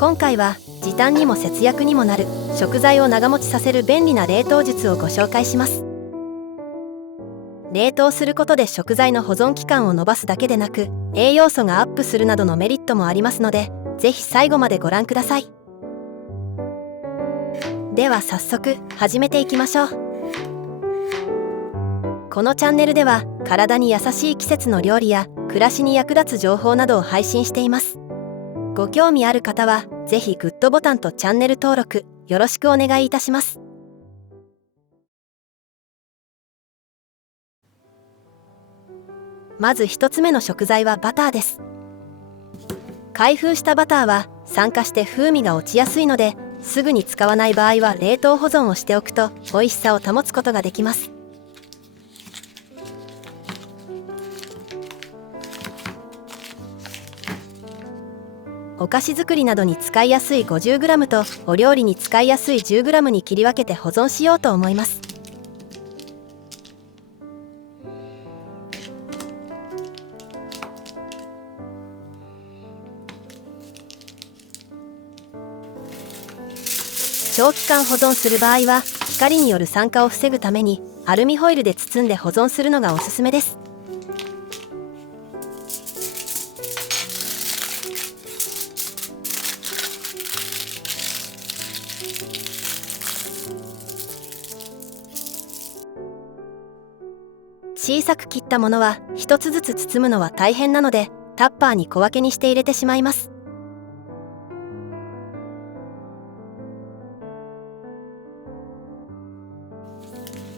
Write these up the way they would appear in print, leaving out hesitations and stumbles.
今回は時短にも節約にもなる食材を長持ちさせる便利な冷凍術をご紹介します。冷凍することで食材の保存期間を延ばすだけでなく、栄養素がアップするなどのメリットもありますので、ぜひ最後までご覧ください。では早速始めていきましょう。このチャンネルでは体に優しい季節の料理や暮らしに役立つ情報などを配信しています。ご興味ある方はぜひグッドボタンとチャンネル登録よろしくお願いいたします。まず1つ目の食材はバターです。開封したバターは酸化して風味が落ちやすいので、すぐに使わない場合は冷凍保存をしておくと美味しさを保つことができます。お菓子作りなどに使いやすい 50g とお料理に使いやすい 10g に切り分けて保存しようと思います。長期間保存する場合は光による酸化を防ぐためにアルミホイルで包んで保存するのがおすすめです。小さく切ったものは一つずつ包むのは大変なので、タッパーに小分けにして入れてしまいます。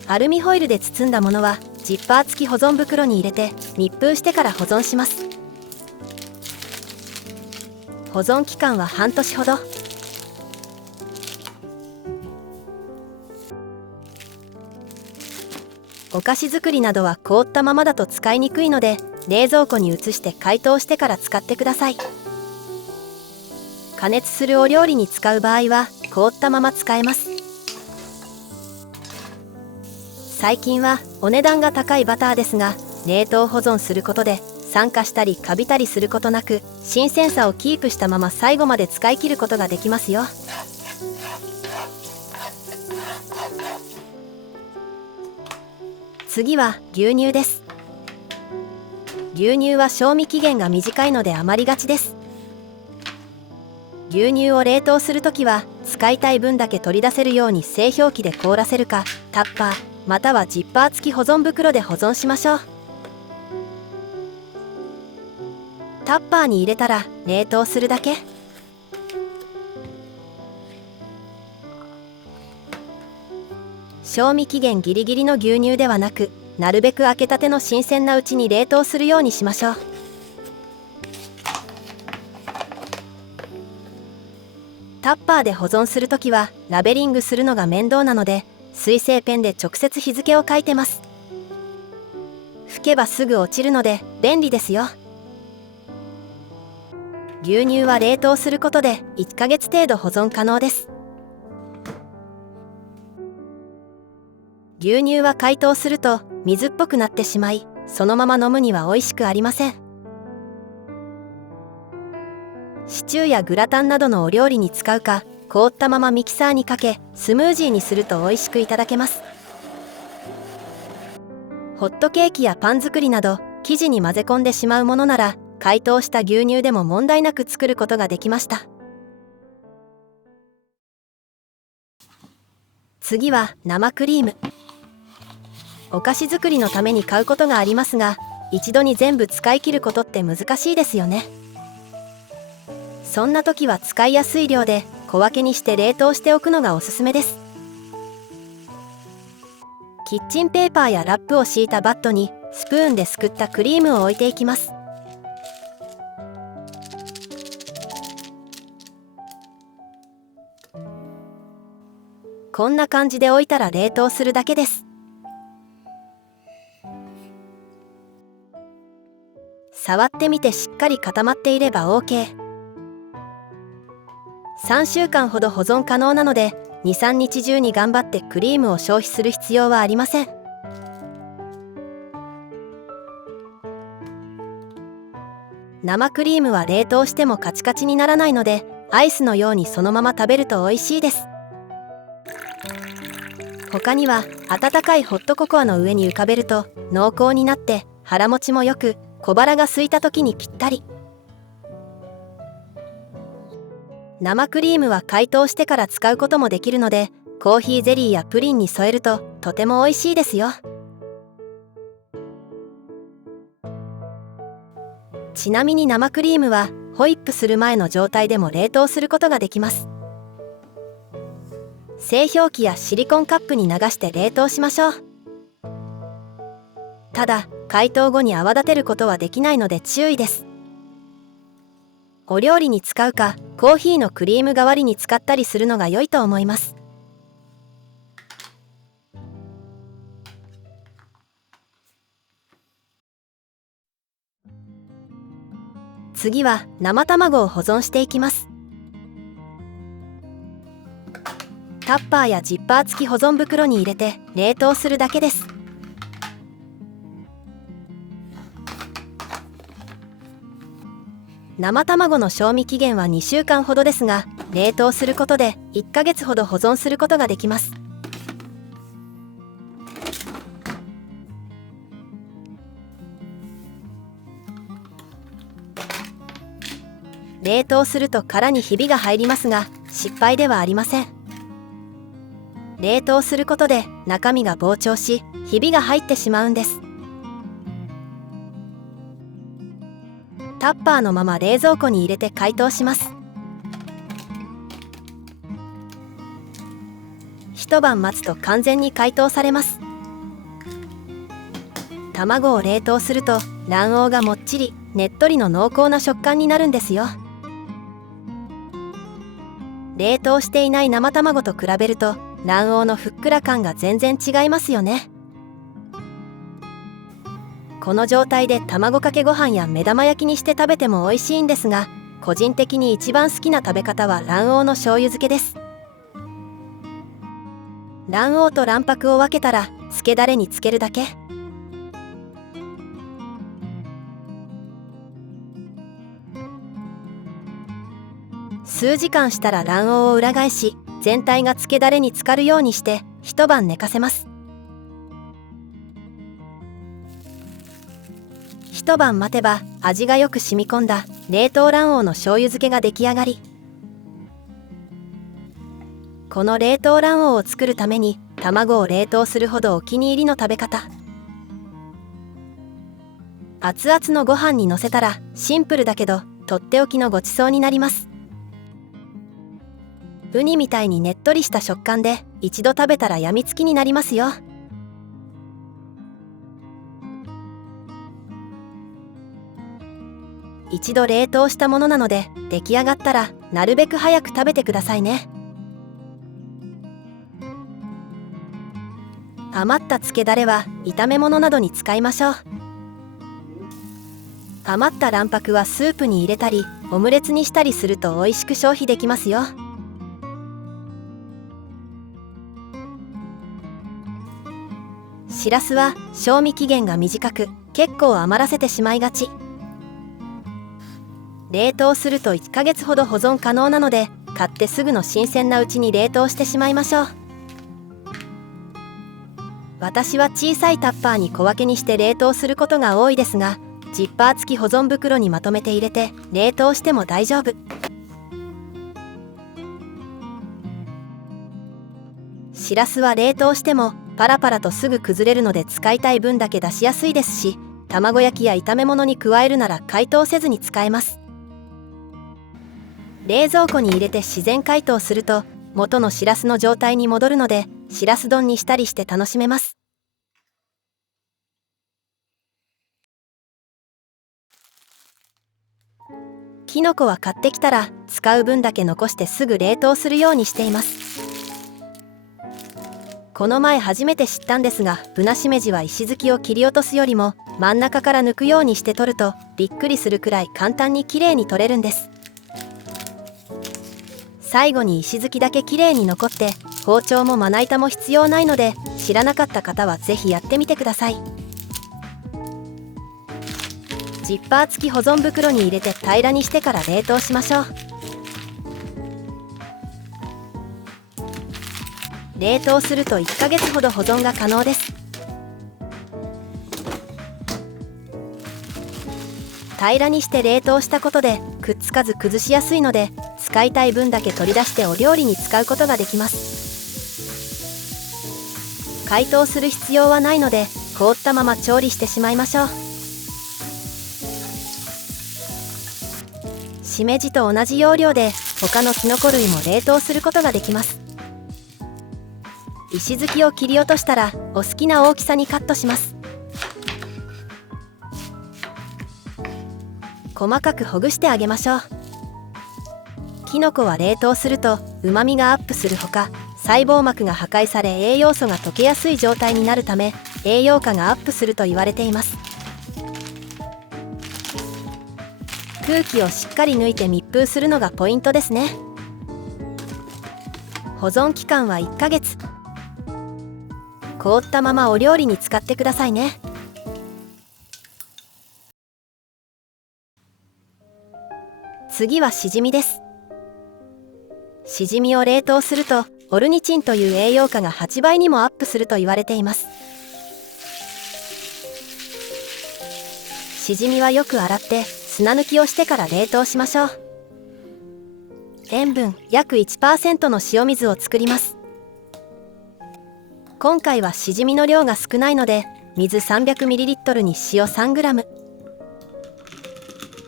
アルミホイルで包んだものはジッパー付き保存袋に入れて密封してから保存します。保存期間は半年ほど。お菓子作りなどは凍ったままだと使いにくいので、冷蔵庫に移して解凍してから使ってください。加熱するお料理に使う場合は凍ったまま使えます。最近はお値段が高いバターですが、冷凍保存することで酸化したりカビたりすることなく、新鮮さをキープしたまま最後まで使い切ることができますよ。次は牛乳です。牛乳は賞味期限が短いので余りがちです。牛乳を冷凍するときは使いたい分だけ取り出せるように製氷機で凍らせるか、タッパーまたはジッパー付き保存袋で保存しましょう。タッパーに入れたら冷凍するだけ。賞味期限ギリギリの牛乳ではなく、なるべく開けたての新鮮なうちに冷凍するようにしましょう。タッパーで保存するときはラベリングするのが面倒なので、水性ペンで直接日付を書いてます。拭けばすぐ落ちるので便利ですよ。牛乳は冷凍することで1ヶ月程度保存可能です。牛乳は解凍すると水っぽくなってしまい、そのまま飲むには美味しくありません。シチューやグラタンなどのお料理に使うか、凍ったままミキサーにかけスムージーにすると美味しくいただけます。ホットケーキやパン作りなど生地に混ぜ込んでしまうものなら、解凍した牛乳でも問題なく作ることができました。次は生クリーム。お菓子作りのために買うことがありますが、一度に全部使い切ることって難しいですよね。そんな時は使いやすい量で小分けにして冷凍しておくのがおすすめです。キッチンペーパーやラップを敷いたバットにスプーンですくったクリームを置いていきます。こんな感じで置いたら冷凍するだけです。触ってみてしっかり固まっていれば OK。 3週間ほど保存可能なので、2、3日中に頑張ってクリームを消費する必要はありません。生クリームは冷凍してもカチカチにならないので、アイスのようにそのまま食べると美味しいです。他には温かいホットココアの上に浮かべると濃厚になって腹持ちもよく、小腹が空いた時にぴったり。生クリームは解凍してから使うこともできるので、コーヒーゼリーやプリンに添えるととても美味しいですよ。ちなみに生クリームはホイップする前の状態でも冷凍することができます。製氷機やシリコンカップに流して冷凍しましょう。ただ、解凍後に泡立てることはできないので注意です。お料理に使うか、コーヒーのクリーム代わりに使ったりするのが良いと思います。次は生卵を保存していきます。タッパーやジッパー付き保存袋に入れて冷凍するだけです。生卵の賞味期限は2週間ほどですが、冷凍することで1ヶ月ほど保存することができます。冷凍すると殻にひびが入りますが、失敗ではありません。冷凍することで中身が膨張し、ひびが入ってしまうんです。タッパーのまま冷蔵庫に入れて解凍します。一晩待つと完全に解凍されます。卵を冷凍すると卵黄がもっちり、ねっとりの濃厚な食感になるんですよ。冷凍していない生卵と比べると卵黄のふっくら感が全然違いますよね。この状態で卵かけご飯や目玉焼きにして食べても美味しいんですが、個人的に一番好きな食べ方は卵黄の醤油漬けです。卵黄と卵白を分けたら漬けだれにつけるだけ。数時間したら卵黄を裏返し、全体が漬けだれに浸かるようにして一晩寝かせます。一晩待てば味がよく染み込んだ冷凍卵黄の醤油漬けが出来上がり。この冷凍卵黄を作るために卵を冷凍するほどお気に入りの食べ方。熱々のご飯にのせたらシンプルだけどとっておきのごちそうになります。ウニみたいにねっとりした食感で一度食べたらやみつきになりますよ。一度冷凍したものなので出来上がったらなるべく早く食べてくださいね。余った漬けだれは炒め物などに使いましょう。余った卵白はスープに入れたりオムレツにしたりすると美味しく消費できますよ。しらすは賞味期限が短く結構余らせてしまいがち。冷凍すると1ヶ月ほど保存可能なので、買ってすぐの新鮮なうちに冷凍してしまいましょう。私は小さいタッパーに小分けにして冷凍することが多いですが、ジッパー付き保存袋にまとめて入れて冷凍しても大丈夫。しらすは冷凍してもパラパラとすぐ崩れるので使いたい分だけ出しやすいですし、卵焼きや炒め物に加えるなら解凍せずに使えます。冷蔵庫に入れて自然解凍すると元のしらすの状態に戻るので、しらす丼にしたりして楽しめます。きのこは買ってきたら使う分だけ残してすぐ冷凍するようにしています。この前初めて知ったんですが、ぶなしめじは石突きを切り落とすよりも真ん中から抜くようにして取るとびっくりするくらい簡単にきれいに取れるんです。最後に石突きだけきれいに残って包丁もまな板も必要ないので、知らなかった方は是非やってみてください。ジッパー付き保存袋に入れて平らにしてから冷凍しましょう。冷凍すると1ヶ月ほど保存が可能です。平らにして冷凍したことでくっつかず崩しやすいので、使いたい分だけ取り出してお料理に使うことができます。解凍する必要はないので、凍ったまま調理してしまいましょう。しめじと同じ要領で他のキノコ類も冷凍することができます。石突きを切り落としたらお好きな大きさにカットします。細かくほぐしてあげましょう。キノコは冷凍すると旨味がアップするほか、細胞膜が破壊され栄養素が溶けやすい状態になるため、栄養価がアップすると言われています。空気をしっかり抜いて密封するのがポイントですね。保存期間は1ヶ月。凍ったままお料理に使ってくださいね。次はしじみです。しじみを冷凍するとオルニチンという栄養価が8倍にもアップすると言われています。しじみはよく洗って砂抜きをしてから冷凍しましょう。塩分約 1% の塩水を作ります。今回はしじみの量が少ないので、水 300ml に塩 3g。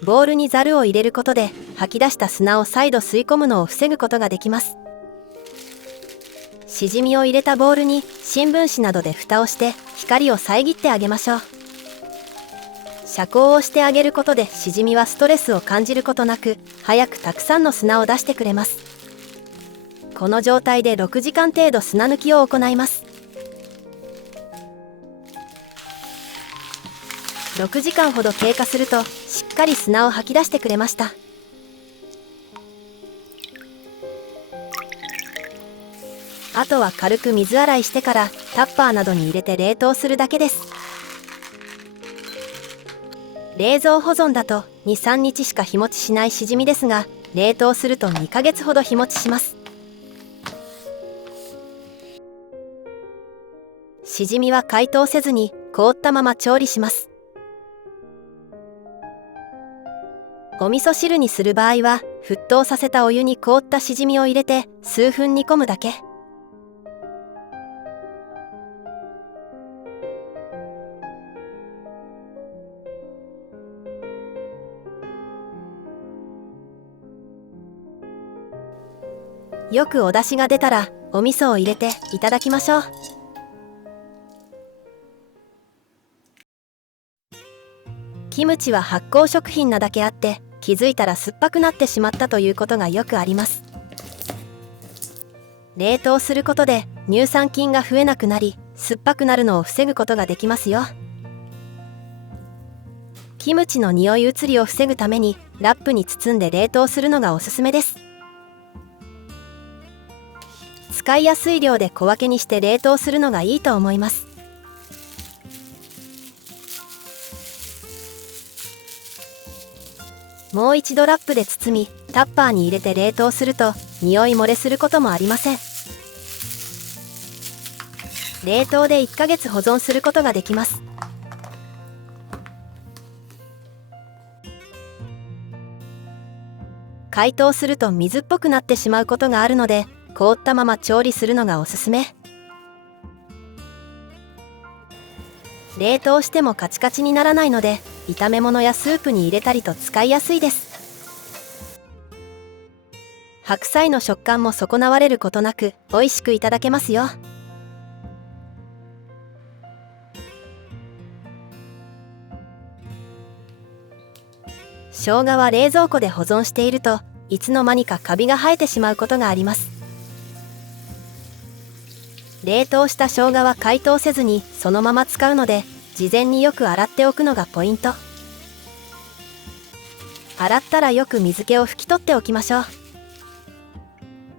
ボウルにざるを入れることで吐き出した砂を再度吸い込むのを防ぐことができます。しじみを入れたボウルに新聞紙などで蓋をして光を遮ってあげましょう。遮光をしてあげることでしじみはストレスを感じることなく、早くたくさんの砂を出してくれます。この状態で6時間程度砂抜きを行います。6時間ほど経過するとしっかり砂を吐き出してくれました。あとは軽く水洗いしてからタッパーなどに入れて冷凍するだけです。冷蔵保存だと 2,3 日しか日持ちしないしじみですが、冷凍すると2ヶ月ほど日持ちします。しじみは解凍せずに凍ったまま調理します。お味噌汁にする場合は沸騰させたお湯に凍ったしじみを入れて数分煮込むだけ。よくお出汁が出たらお味噌を入れていただきましょう。キムチは発酵食品なだけあって気づいたら酸っぱくなってしまったということがよくあります。冷凍することで乳酸菌が増えなくなり酸っぱくなるのを防ぐことができますよ。キムチの匂い移りを防ぐためにラップに包んで冷凍するのがおすすめです。使いやすい量で小分けにして冷凍するのがいいと思います。もう一度ラップで包みタッパーに入れて冷凍すると匂い漏れすることもありません。冷凍で1ヶ月保存することができます。解凍すると水っぽくなってしまうことがあるので、凍ったまま調理するのがおすすめ。冷凍してもカチカチにならないので炒め物やスープに入れたりと使いやすいです。白菜の食感も損なわれることなく美味しくいただけますよ。生姜は冷蔵庫で保存しているといつの間にかカビが生えてしまうことがあります。冷凍した生姜は解凍せずにそのまま使うので、事前によく洗っておくのがポイント。洗ったらよく水気を拭き取っておきましょう。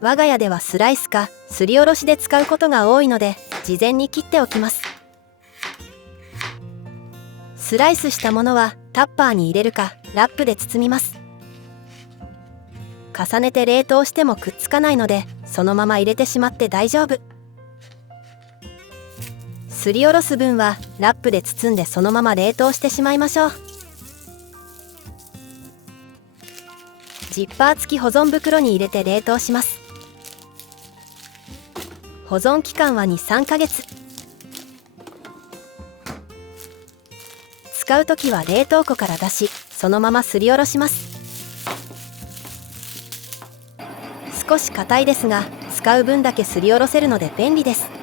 我が家ではスライスかすりおろしで使うことが多いので事前に切っておきます。スライスしたものはタッパーに入れるかラップで包みます。重ねて冷凍してもくっつかないのでそのまま入れてしまって大丈夫。すりおろす分はラップで包んでそのまま冷凍してしまいましょう。ジッパー付き保存袋に入れて冷凍します。保存期間は2、3ヶ月。使うときは冷凍庫から出し、そのまますりおろします。少し硬いですが、使う分だけすりおろせるので便利です。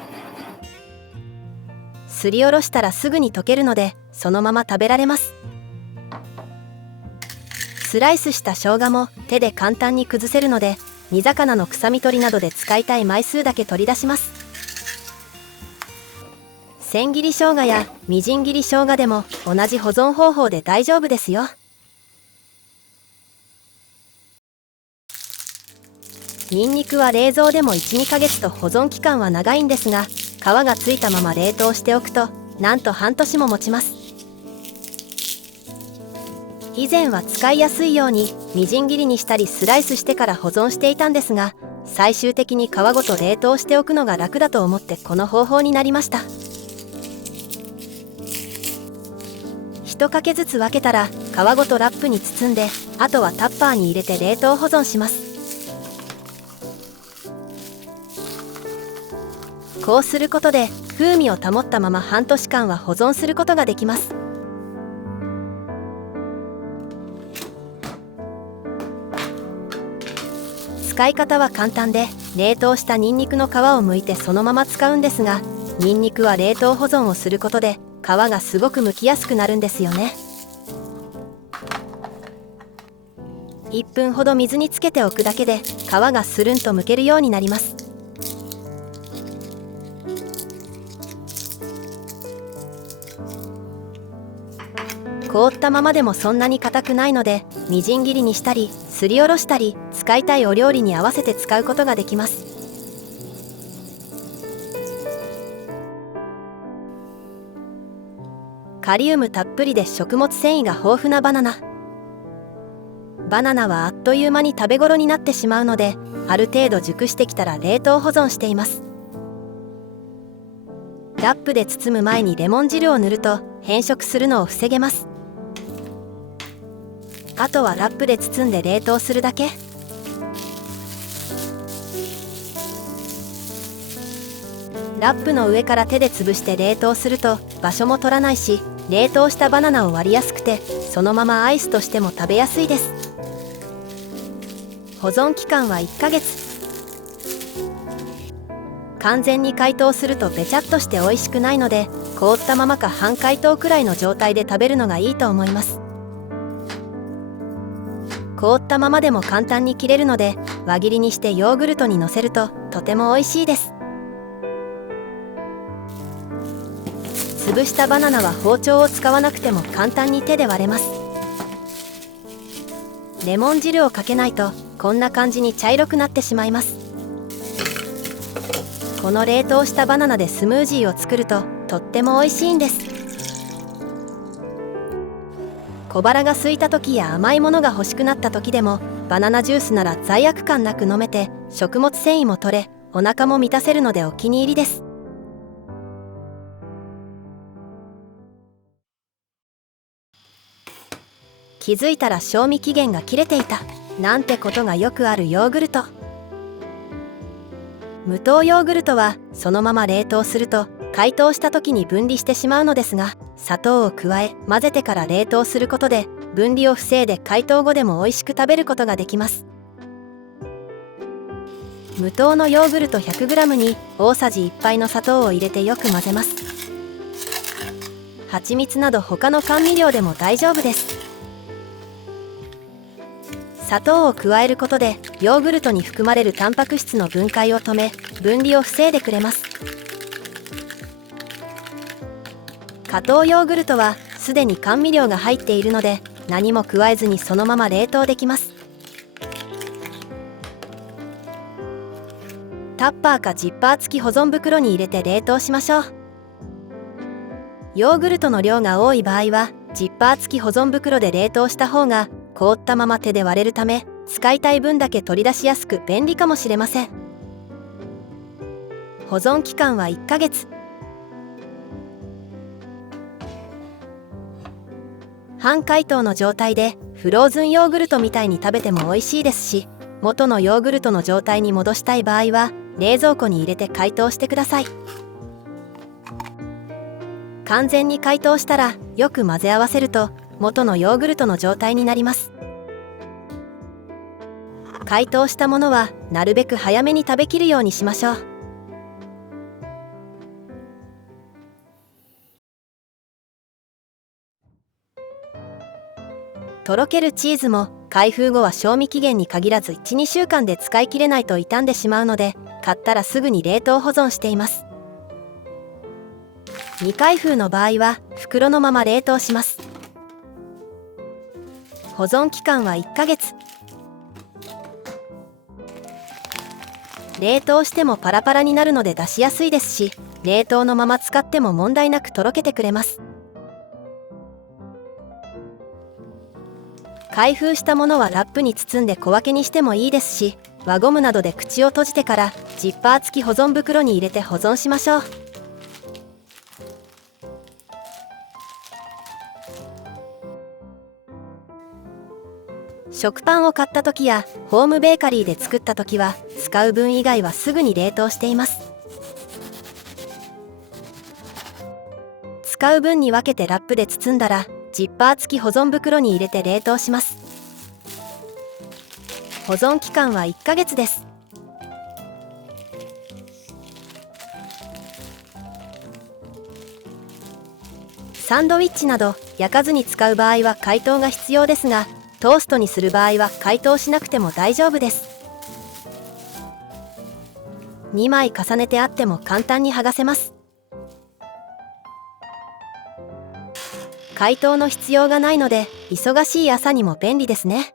すりおろしたらすぐに溶けるので、そのまま食べられます。スライスした生姜も手で簡単に崩せるので、煮魚の臭み取りなどで使いたい枚数だけ取り出します。千切り生姜やみじん切り生姜でも同じ保存方法で大丈夫ですよ。ニンニクは冷蔵でも1、2ヶ月と保存期間は長いんですが、皮がついたまま冷凍しておくとなんと半年も持ちます。以前は使いやすいようにみじん切りにしたりスライスしてから保存していたんですが、最終的に皮ごと冷凍しておくのが楽だと思ってこの方法になりました。1かけずつ分けたら皮ごとラップに包んで、あとはタッパーに入れて冷凍保存します。こうすることで風味を保ったまま半年間は保存することができます。使い方は簡単で、冷凍したニンニクの皮を剥いてそのまま使うんですが、ニンニクは冷凍保存をすることで皮がすごく剥きやすくなるんですよね。1分ほど水につけておくだけで皮がスルンと剥けるようになります。凍ったままでもそんなに硬くないので、みじん切りにしたりすりおろしたり、使いたいお料理に合わせて使うことができます。カリウムたっぷりで食物繊維が豊富なバナナ。バナナはあっという間に食べ頃になってしまうので、ある程度熟してきたら冷凍保存しています。ラップで包む前にレモン汁を塗ると変色するのを防げます。あとはラップで包んで冷凍するだけ。ラップの上から手で潰して冷凍すると場所も取らないし、冷凍したバナナを割りやすくて、そのままアイスとしても食べやすいです。保存期間は1ヶ月。完全に解凍するとべちゃっとして美味しくないので、凍ったままか半解凍くらいの状態で食べるのがいいと思います。凍ったままでも簡単に切れるので、輪切りにしてヨーグルトにのせるととても美味しいです。潰したバナナは包丁を使わなくても簡単に手で割れます。レモン汁をかけないとこんな感じに茶色くなってしまいます。この冷凍したバナナでスムージーを作るととっても美味しいんです。小腹が空いた時や甘いものが欲しくなった時でも、バナナジュースなら罪悪感なく飲めて食物繊維も取れ、お腹も満たせるのでお気に入りです。気づいたら賞味期限が切れていたなんてことがよくあるヨーグルト。無糖ヨーグルトはそのまま冷凍すると解凍した時に分離してしまうのですが、砂糖を加え混ぜてから冷凍することで分離を防いで解凍後でも美味しく食べることができます。無糖のヨーグルト 100g に大さじ1杯の砂糖を入れてよく混ぜます。蜂蜜など他の甘味料でも大丈夫です。砂糖を加えることでヨーグルトに含まれるタンパク質の分解を止め、分離を防いでくれます。加糖ヨーグルトはすでに甘味料が入っているので、何も加えずにそのまま冷凍できます。タッパーかジッパー付き保存袋に入れて冷凍しましょう。ヨーグルトの量が多い場合はジッパー付き保存袋で冷凍した方が凍ったまま手で割れるため、使いたい分だけ取り出しやすく便利かもしれません。保存期間は1ヶ月。半解凍の状態でフローズンヨーグルトみたいに食べても美味しいですし、元のヨーグルトの状態に戻したい場合は冷蔵庫に入れて解凍してください。完全に解凍したらよく混ぜ合わせると元のヨーグルトの状態になります。解凍したものはなるべく早めに食べきるようにしましょう。とろけるチーズも開封後は賞味期限に限らず 1,2 週間で使い切れないと傷んでしまうので、買ったらすぐに冷凍保存しています。未開封の場合は袋のまま冷凍します。保存期間は1ヶ月。冷凍してもパラパラになるので出しやすいですし、冷凍のまま使っても問題なくとろけてくれます。開封したものはラップに包んで小分けにしてもいいですし、輪ゴムなどで口を閉じてからジッパー付き保存袋に入れて保存しましょう。食パンを買った時やホームベーカリーで作った時は使う分以外はすぐに冷凍しています。使う分に分けてラップで包んだらジッパー付き保存袋に入れて冷凍します。保存期間は1ヶ月です。サンドイッチなど焼かずに使う場合は解凍が必要ですが、トーストにする場合は解凍しなくても大丈夫です。2枚重ねてあっても簡単に剥がせます。解凍の必要がないので忙しい朝にも便利ですね。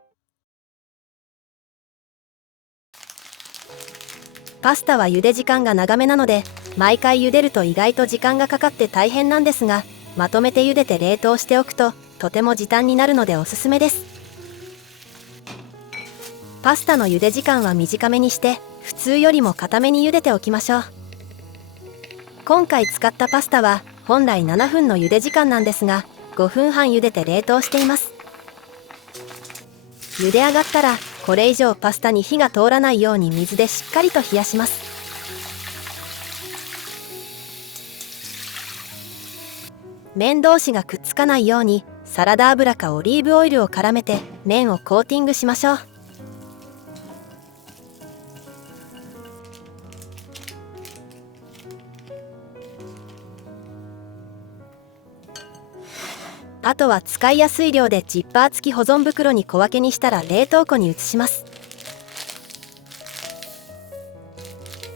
パスタは茹で時間が長めなので毎回茹でると意外と時間がかかって大変なんですが、まとめて茹でて冷凍しておくととても時短になるのでおすすめです。パスタの茹で時間は短めにして普通よりも固めに茹でておきましょう。今回使ったパスタは本来7分の茹で時間なんですが5分半茹でて冷凍しています。茹で上がったらこれ以上パスタに火が通らないように水でしっかりと冷やします。麺同士がくっつかないようにサラダ油かオリーブオイルを絡めて麺をコーティングしましょう。あとは使いやすい量でジッパー付き保存袋に小分けにしたら冷凍庫に移します。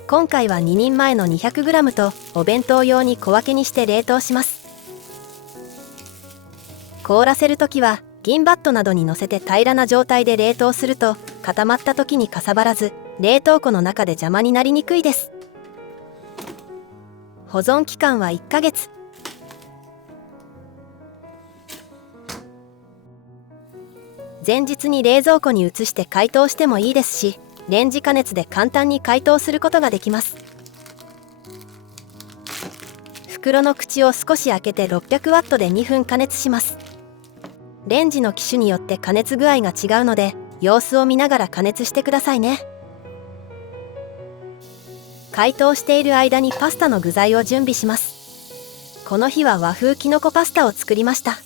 今回は2人前の 200g とお弁当用に小分けにして冷凍します。凍らせるときは銀バットなどに乗せて平らな状態で冷凍すると固まった時にかさばらず冷凍庫の中で邪魔になりにくいです。保存期間は1ヶ月。前日に冷蔵庫に移して解凍してもいいですし、レンジ加熱で簡単に解凍することができます。袋の口を少し開けて600ワットで2分加熱します。レンジの機種によって加熱具合が違うので様子を見ながら加熱してくださいね。解凍している間にパスタの具材を準備します。この日は和風きのこパスタを作りました。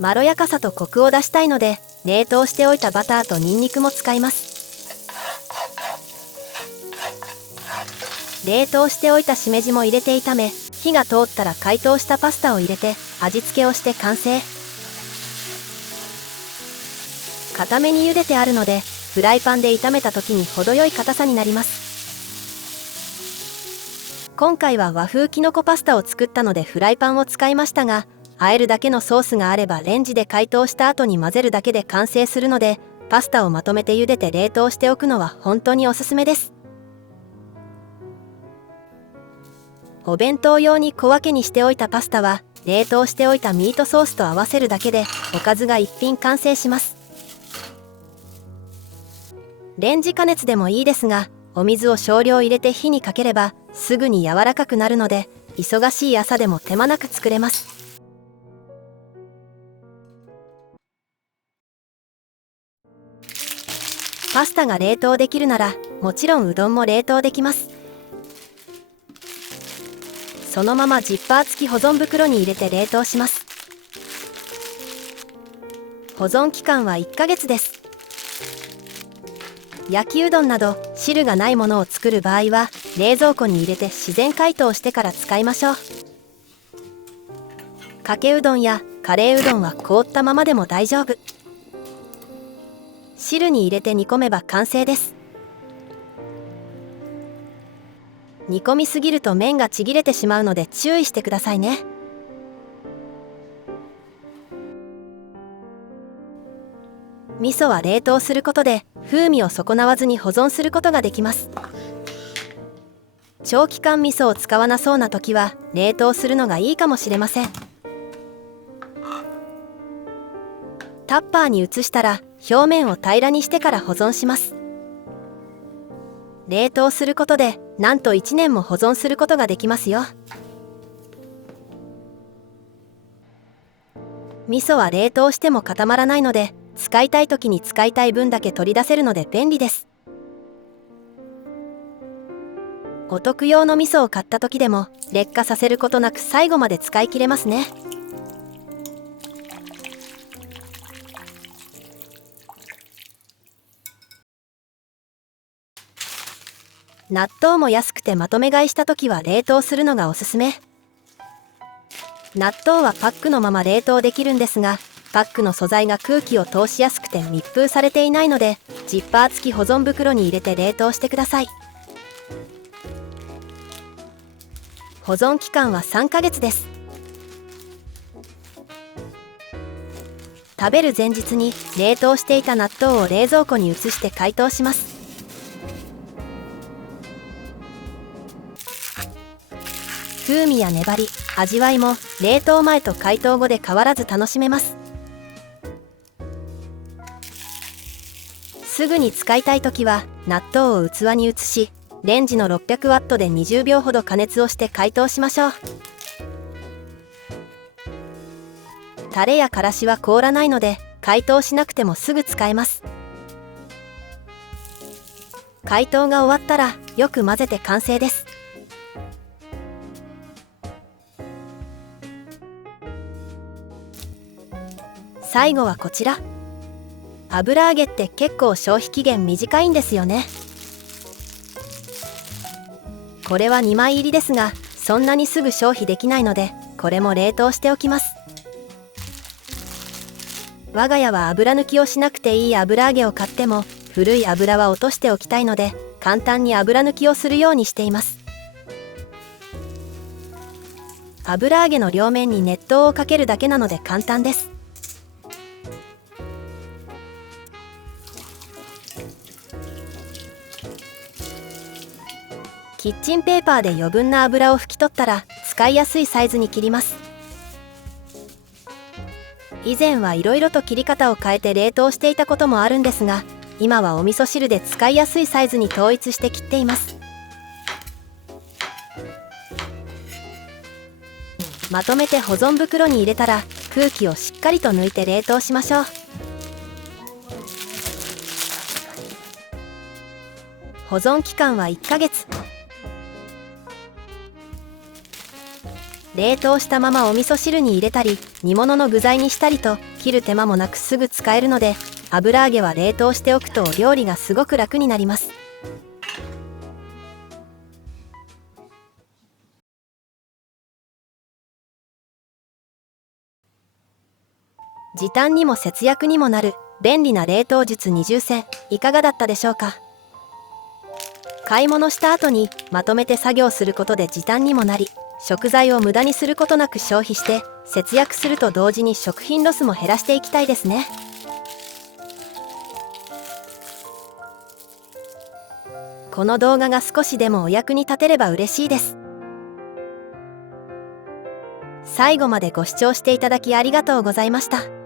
まろやかさとコクを出したいので冷凍しておいたバターとニンニクも使います。冷凍しておいたしめじも入れて炒め、火が通ったら解凍したパスタを入れて味付けをして完成。固めに茹でてあるのでフライパンで炒めた時に程よい硬さになります。今回は和風きのこパスタを作ったのでフライパンを使いましたが、和えるだけのソースがあればレンジで解凍した後に混ぜるだけで完成するので、パスタをまとめて茹でて冷凍しておくのは本当におすすめです。お弁当用に小分けにしておいたパスタは冷凍しておいたミートソースと合わせるだけでおかずが一品完成します。レンジ加熱でもいいですが、お水を少量入れて火にかければすぐに柔らかくなるので忙しい朝でも手間なく作れます。パスタが冷凍できるならもちろんうどんも冷凍できます。そのままジッパー付き保存袋に入れて冷凍します。保存期間は1ヶ月です。焼きうどんなど汁がないものを作る場合は冷蔵庫に入れて自然解凍してから使いましょう。かけうどんやカレーうどんは凍ったままでも大丈夫。汁に入れて煮込めば完成です。煮込みすぎると麺がちぎれてしまうので注意してくださいね。味噌は冷凍することで風味を損なわずに保存することができます。長期間味噌を使わなそうな時は冷凍するのがいいかもしれません。タッパーに移したら表面を平らにしてから保存します。冷凍することでなんと1年も保存することができますよ。味噌は冷凍しても固まらないので使いたい時に使いたい分だけ取り出せるので便利です。お得用の味噌を買った時でも劣化させることなく最後まで使い切れますね。納豆も安くてまとめ買いした時は冷凍するのがおすすめ。納豆はパックのまま冷凍できるんですが、パックの素材が空気を通しやすくて密封されていないのでジッパー付き保存袋に入れて冷凍してください。保存期間は3ヶ月です。食べる前日に冷凍していた納豆を冷蔵庫に移して解凍します。風味や粘り、味わいも冷凍前と解凍後で変わらず楽しめます。すぐに使いたいときは納豆を器に移し、レンジの600ワットで20秒ほど加熱をして解凍しましょう。タレやからしは凍らないので解凍しなくてもすぐ使えます。解凍が終わったらよく混ぜて完成です。最後はこちら。油揚げって結構消費期限短いんですよね。これは2枚入りですがそんなにすぐ消費できないのでこれも冷凍しておきます。我が家は油抜きをしなくていい油揚げを買っても古い油は落としておきたいので簡単に油抜きをするようにしています。油揚げの両面に熱湯をかけるだけなので簡単です。キッチンペーパーで余分な油を拭き取ったら使いやすいサイズに切ります。以前はいろいろと切り方を変えて冷凍していたこともあるんですが、今はお味噌汁で使いやすいサイズに統一して切っています。まとめて保存袋に入れたら空気をしっかりと抜いて冷凍しましょう。保存期間は1ヶ月。冷凍したままお味噌汁に入れたり煮物の具材にしたりと切る手間もなくすぐ使えるので、油揚げは冷凍しておくと料理がすごく楽になります。時短にも節約にもなる便利な冷凍術20選いかがだったでしょうか。買い物した後にまとめて作業することで時短にもなり、食材を無駄にすることなく消費して節約すると同時に食品ロスも減らしていきたいですね。この動画が少しでもお役に立てれば嬉しいです。最後までご視聴していただきありがとうございました。